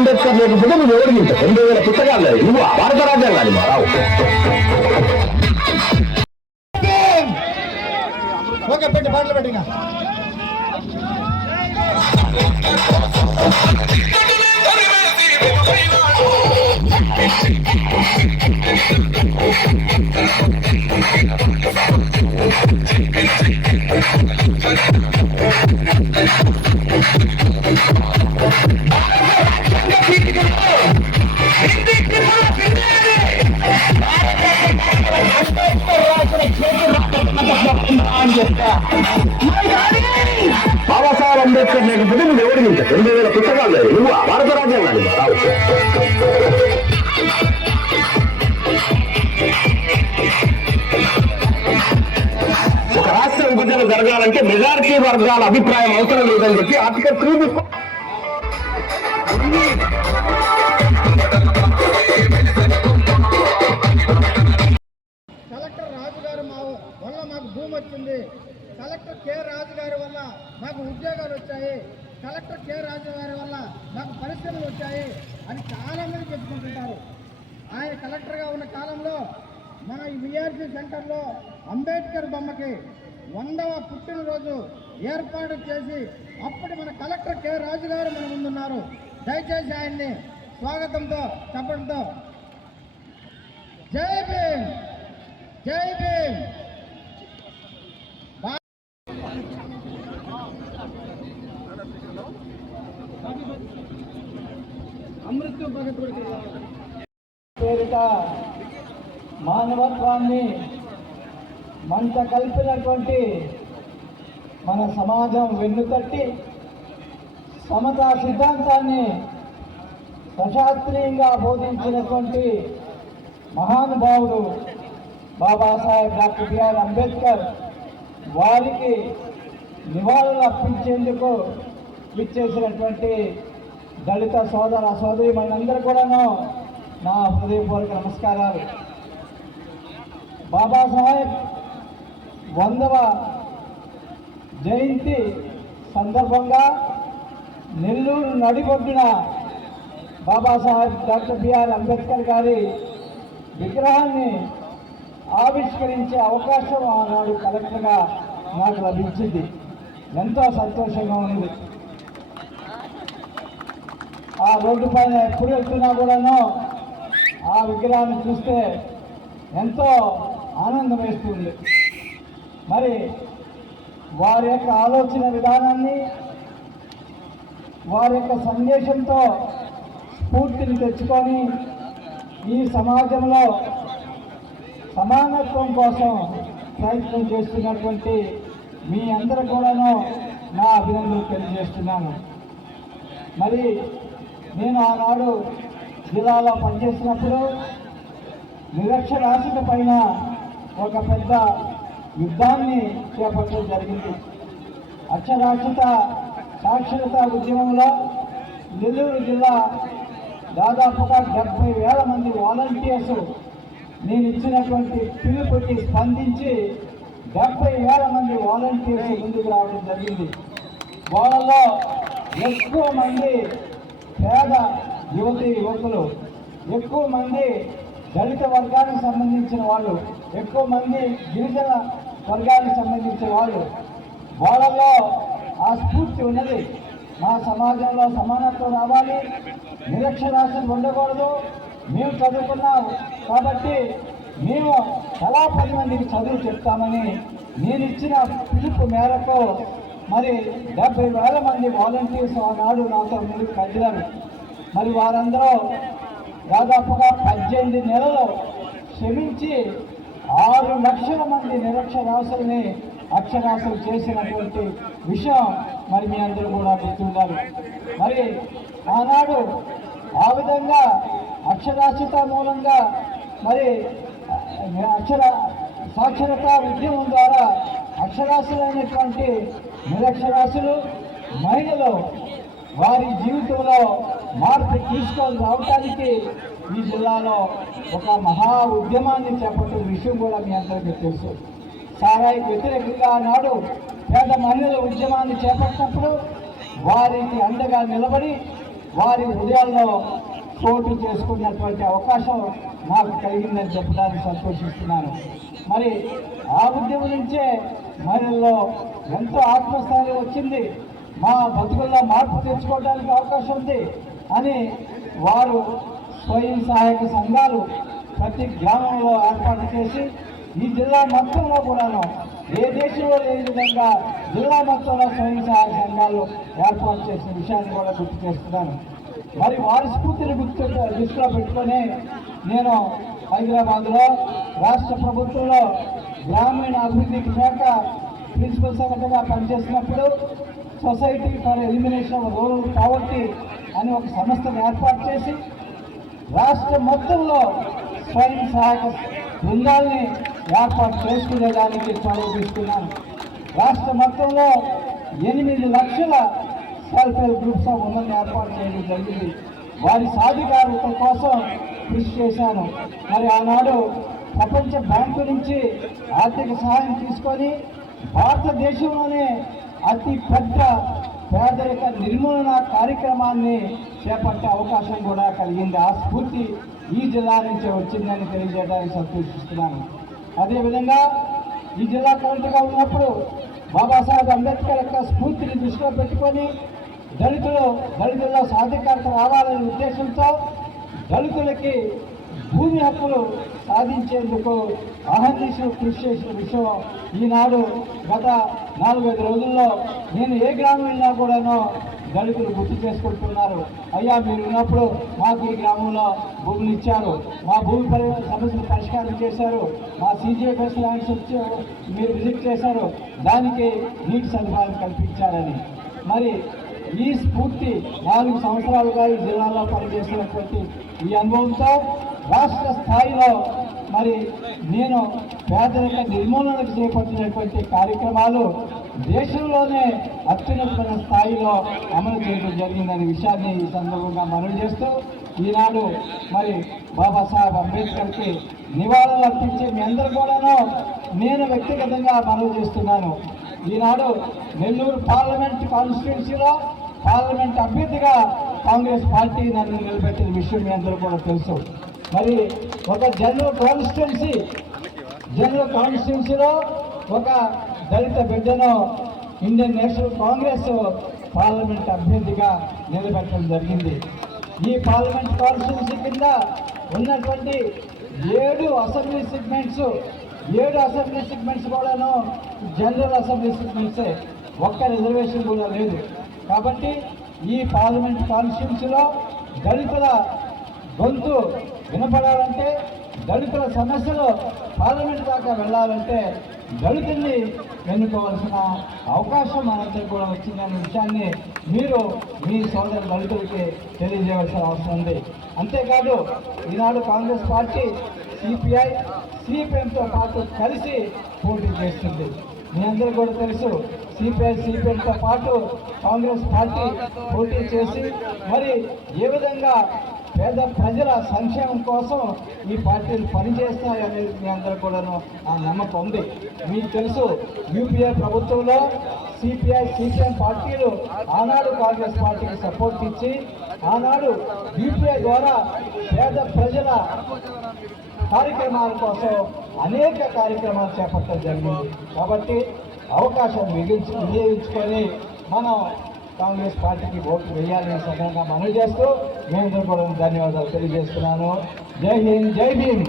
అంబేద్కర్ లేకపోతే నువ్వు ఎవరికి రెండు వేల పుస్తకాలు నువ్వు భారత రాజ్యాంగాన్ని మారావు ఓకే పెట్టి పాటలు పెట్టి ఇంకా బాబాసాహెబ్ అంబేద్కర్ లేకపోతే నువ్వు ఎవరికి రెండు వేల పుస్తకాలు నువ్వు? భారత రాజ్యాంగాన్ని ఒక రాష్ట్ర విభజన జరగాలంటే మెజారిటీ వర్గాల అభిప్రాయం అవసరం లేదని చెప్పి article three collector K Raju గారి వల్ల మాకు ఉద్యోగాలు వచ్చాయి. కలెక్టర్ కె రాజు గారి వల్ల మాకు పరిశ్రమలు వచ్చాయి అని చాలామంది చెప్పుకుంటుంటారు. ఆయన కలెక్టర్గా ఉన్న కాలంలో మన విఆర్సీ సెంటర్లో అంబేద్కర్ బొమ్మకి వందవ పుట్టినరోజు ఏర్పాటు చేసి అప్పటి మన కలెక్టర్ కె రాజు గారు మన ముందున్నారు. దయచేసి ఆయన్ని స్వాగతంతో చెప్పడంతో. జై భీమ్! జై భీమ్! మానవత్వాన్ని మంట కలిపినటువంటి మన సమాజం వెన్నుతట్టి సమతా సిద్ధాంతాన్ని సశాస్త్రీయంగా బోధించినటువంటి మహానుభావుడు బాబాసాహెబ్ డాక్టర్ బిఆర్ అంబేద్కర్ వారికి నివాళులు అర్పించేందుకు ఇచ్చేసినటువంటి దళిత సోదర సోదరి మనందరూ కూడాను నా హృదయపూర్వక నమస్కారాలు. బాబాసాహెబ్ వందవ జయంతి సందర్భంగా నెల్లూరు నడిబొడ్డున బాబాసాహెబ్ డాక్టర్ బిఆర్ అంబేద్కర్ గారి విగ్రహాన్ని ఆవిష్కరించే అవకాశం ఆనాడు కలెక్టర్గా నాకు లభించింది. ఎంతో సంతోషంగా ఉంది. ఆ రోడ్డు పైన ఎప్పుడు వెళ్తున్నా కూడాను ఆ విగ్రహాన్ని చూస్తే ఎంతో ఆనందం వేస్తుంది. మరి వారి యొక్క ఆలోచన విధానాన్ని వారి యొక్క సందేశంతో స్ఫూర్తిని తెచ్చుకొని ఈ సమాజంలో సమానత్వం కోసం ప్రయత్నం చేస్తున్నటువంటి మీ అందరూ కూడాను నా అభినందనలు తెలియజేస్తున్నాను. మరి నేను ఆనాడు జిల్లాలో పనిచేసినప్పుడు నిరక్షరాస్యత పైన ఒక పెద్ద యుద్ధాన్ని చేపట్టడం జరిగింది. అక్షరాస్యత సాక్షరత ఉద్యమంలో నెల్లూరు జిల్లా దాదాపుగా డెబ్బై వేల మంది వాలంటీర్స్ నేను ఇచ్చినటువంటి పిలుపుకి స్పందించి డెబ్బై వేల మంది వాలంటీర్స్ ముందుకు రావడం జరిగింది. వాళ్ళలో ఎక్కువ మంది పేద యువతి యువకులు ఎక్కువ మంది దళిత వర్గానికి సంబంధించిన వాళ్ళు ఎక్కువ మంది గిరిజన వర్గానికి సంబంధించిన వాళ్ళు వాళ్ళలో ఆ స్ఫూర్తి ఉన్నది. మా సమాజంలో సమానత్వం రావాలి నిరక్షరాస్యం ఉండకూడదు మేము చదువుకున్నాం కాబట్టి మేము ఎలా పది మందికి చదువు చెప్తామని నేను ఇచ్చిన పిలుపు మేరకు మరి డెబ్బై వేల మంది వాలంటీర్స్ ఆనాడు నాతో ముందుకు కదిలారు. మరి వారందరూ దాదాపుగా పద్దెనిమిది నెలలు శ్రమించి ఆరు లక్షల మంది నిరక్షరాస్యుల్ని అక్షరాస్యులు చేసినటువంటి విషయం మరి మీ అందరూ కూడా గుర్తుండాలి. మరి ఆనాడు ఆ విధంగా అక్షరాస్యత మూలంగా మరి అక్షర సాక్షరత ఉద్యమం ద్వారా అక్షరాస్యులైనటువంటి నిరక్షరాస్యులు మహిళలు వారి జీవితంలో మార్పు తీసుకొని రావడానికి ఈ జిల్లాలో ఒక మహా ఉద్యమాన్ని చేపట్టిన విషయం కూడా మీ అందరికీ తెలుసు. సారాయికి వ్యతిరేకంగా ఆనాడు పేద మహిళల ఉద్యమాన్ని చేపట్టినప్పుడు వారికి అండగా నిలబడి వారి హృదయాల్లో చోటు చేసుకున్నటువంటి అవకాశం నాకు కలిగిందని చెప్పడానికి సంతోషిస్తున్నాను. మరి ఆ ఉద్యమం నుంచే మహిళల్లో ఎంతో ఆత్మస్థైర్యం వచ్చింది. మా బతుకుల్లో మార్పు తెచ్చుకోవడానికి అవకాశం ఉంది. అని వారు స్వయం సహాయక సంఘాలు ప్రతి గ్రామంలో ఏర్పాటు చేసి ఈ జిల్లా మొత్తంలో కూడాను ఏ దేశంలో లేని విధంగా జిల్లా మొత్తంలో స్వయం సహాయక సంఘాలు ఏర్పాటు చేసిన విషయాన్ని కూడా గుర్తు చేస్తున్నాను. మరి వారి స్ఫూర్తిని గుర్తు దృష్టిలో పెట్టుకొని నేను హైదరాబాద్లో రాష్ట్ర ప్రభుత్వంలో గ్రామీణ అభివృద్ధికి శాఖ ప్రిన్సిపల్ సెక్రటరీగా పనిచేసినప్పుడు society for elimination of rural poverty అని ఒక సంస్థను ఏర్పాటు చేసి రాష్ట్ర మొత్తంలో స్వయం సహాయక బృందాల్ని ఏర్పాటు చేసుకునేదానికి చొరవ తీసుకున్నాను. రాష్ట్ర మొత్తంలో ఎనిమిది లక్షల self help groups of women ఏర్పాటు చేయడం జరిగింది. వారి సాధికారత కోసం కృషి చేశాను. మరి ఆనాడు ప్రపంచ బ్యాంకు నుంచి ఆర్థిక సహాయం తీసుకొని భారతదేశంలోనే అతి పెద్ద పేదరిక నిర్మూలన కార్యక్రమాన్ని చేపట్టే అవకాశం కూడా కలిగింది. ఆ స్ఫూర్తి ఈ జిల్లా నుంచి వచ్చిందని తెలియజేయడానికి సంతోషిస్తున్నాను. అదేవిధంగా ఈ జిల్లా కలెక్టర్గా ఉన్నప్పుడు బాబాసాహెబ్ అంబేద్కర్ యొక్క స్ఫూర్తిని దృష్టిలో పెట్టుకొని దళితులు దళితుల్లో సాధికారత రావాలనే ఉద్దేశంతో దళితులకి భూమి హక్కులు సాధించేందుకు అహర్నిశలు కృషి చేసిన విషయం ఈనాడు గత నాలుగైదు రోజుల్లో నేను ఏ గ్రామం వెళ్ళినా కూడాను దళితులు గుర్తు చేసుకుంటున్నారు. అయ్యా మీరు ఉన్నప్పుడు మాకు ఈ గ్రామంలో భూములు ఇచ్చారు. మా భూమి పరి సమస్యలు పరిష్కారం చేశారు. మా సీజీఎఫ్ఎస్ ల్యాండ్స్ వచ్చి మీరు విజిట్ చేశారు. దానికి నీటి సదుపాయం కల్పించారని. మరి ఈ స్ఫూర్తి నాలుగు సంవత్సరాలుగా ఈ జిల్లాలో పనిచేసినటువంటి ఈ అనుభవంతో రాష్ట్ర స్థాయిలో మరి నేను పేదరిక నిర్మూలనకు చేపట్టినటువంటి కార్యక్రమాలు దేశంలోనే అత్యున్నతమైన స్థాయిలో అమలు చేయడం జరిగిందనే విషయాన్ని ఈ సందర్భంగా మనవి చేస్తూ ఈనాడు మరి బాబాసాహెబ్ అంబేద్కర్కి నివాళులు అర్పించే మీ అందరు కూడాను నేను వ్యక్తిగతంగా మనవి చేస్తున్నాను. ఈనాడు నెల్లూరు పార్లమెంట్ కాన్స్టిట్యున్సీలో పార్లమెంట్ అభ్యర్థిగా కాంగ్రెస్ పార్టీ నన్ను నిలబెట్టిన విషయం మీ అందరూ కూడా తెలుసు. మరి ఒక జనరల్ కాన్స్టిట్యున్సీ జనరల్ కాన్స్టిట్యున్సీలో ఒక దళిత బిడ్డను ఇండియన్ నేషనల్ కాంగ్రెస్ పార్లమెంట్ అభ్యర్థిగా నిలబెట్టడం జరిగింది. ఈ పార్లమెంట్ కాన్స్టిట్యున్సీ కింద ఉన్నటువంటి ఏడు అసెంబ్లీ సెగ్మెంట్స్ ఏడు అసెంబ్లీ సెగ్మెంట్స్ కూడాను జనరల్ అసెంబ్లీ సెగ్మెంట్సే ఒక్క రిజర్వేషన్ కూడా లేదు. కాబట్టి ఈ పార్లమెంట్ కాన్స్టిట్యున్సీలో దళితుల గొంతు వినపడాలంటే దళితుల సమస్యలు పార్లమెంట్ దాకా వెళ్ళాలంటే దళితుల్ని ఎన్నుకోవాల్సిన అవకాశం మనందరికీ కూడా వచ్చిందనే విషయాన్ని మీరు మీ సోదర దళితులకి తెలియజేయవలసిన అవసరం ఉంది. అంతేకాదు ఈనాడు కాంగ్రెస్ పార్టీ సిపిఐ సిపిఎంతో పాటు కలిసి పోటీ చేస్తుంది. మీ అందరూ కూడా తెలుసు సిపిఐ సిపిఐతో పాటు కాంగ్రెస్ పార్టీ పోటీ చేసి మరి ఏ విధంగా పేద ప్రజల సంక్షేమం కోసం ఈ పార్టీలు పనిచేస్తాయి అనేది మీ అందరూ కూడాను ఆ నమ్మకం ఉంది. మీకు తెలుసు యూపీఏ ప్రభుత్వంలో సిపిఐ సిపిఎం పార్టీలు ఆనాడు కాంగ్రెస్ పార్టీకి సపోర్ట్ ఇచ్చి ఆనాడు యూపీఐ ద్వారా పేద ప్రజల కార్యక్రమాల కోసం అనేక కార్యక్రమాలు చేపట్టడం జరిగింది. కాబట్టి అవకాశం మిగిల్చి వినియోగించుకొని మనం కాంగ్రెస్ పార్టీకి ఓటు వేయాలని సందర్భంగా మనవి చేస్తూ మేము కూడా ధన్యవాదాలు తెలియజేస్తున్నాను. జై హింద్ జై భీమ్!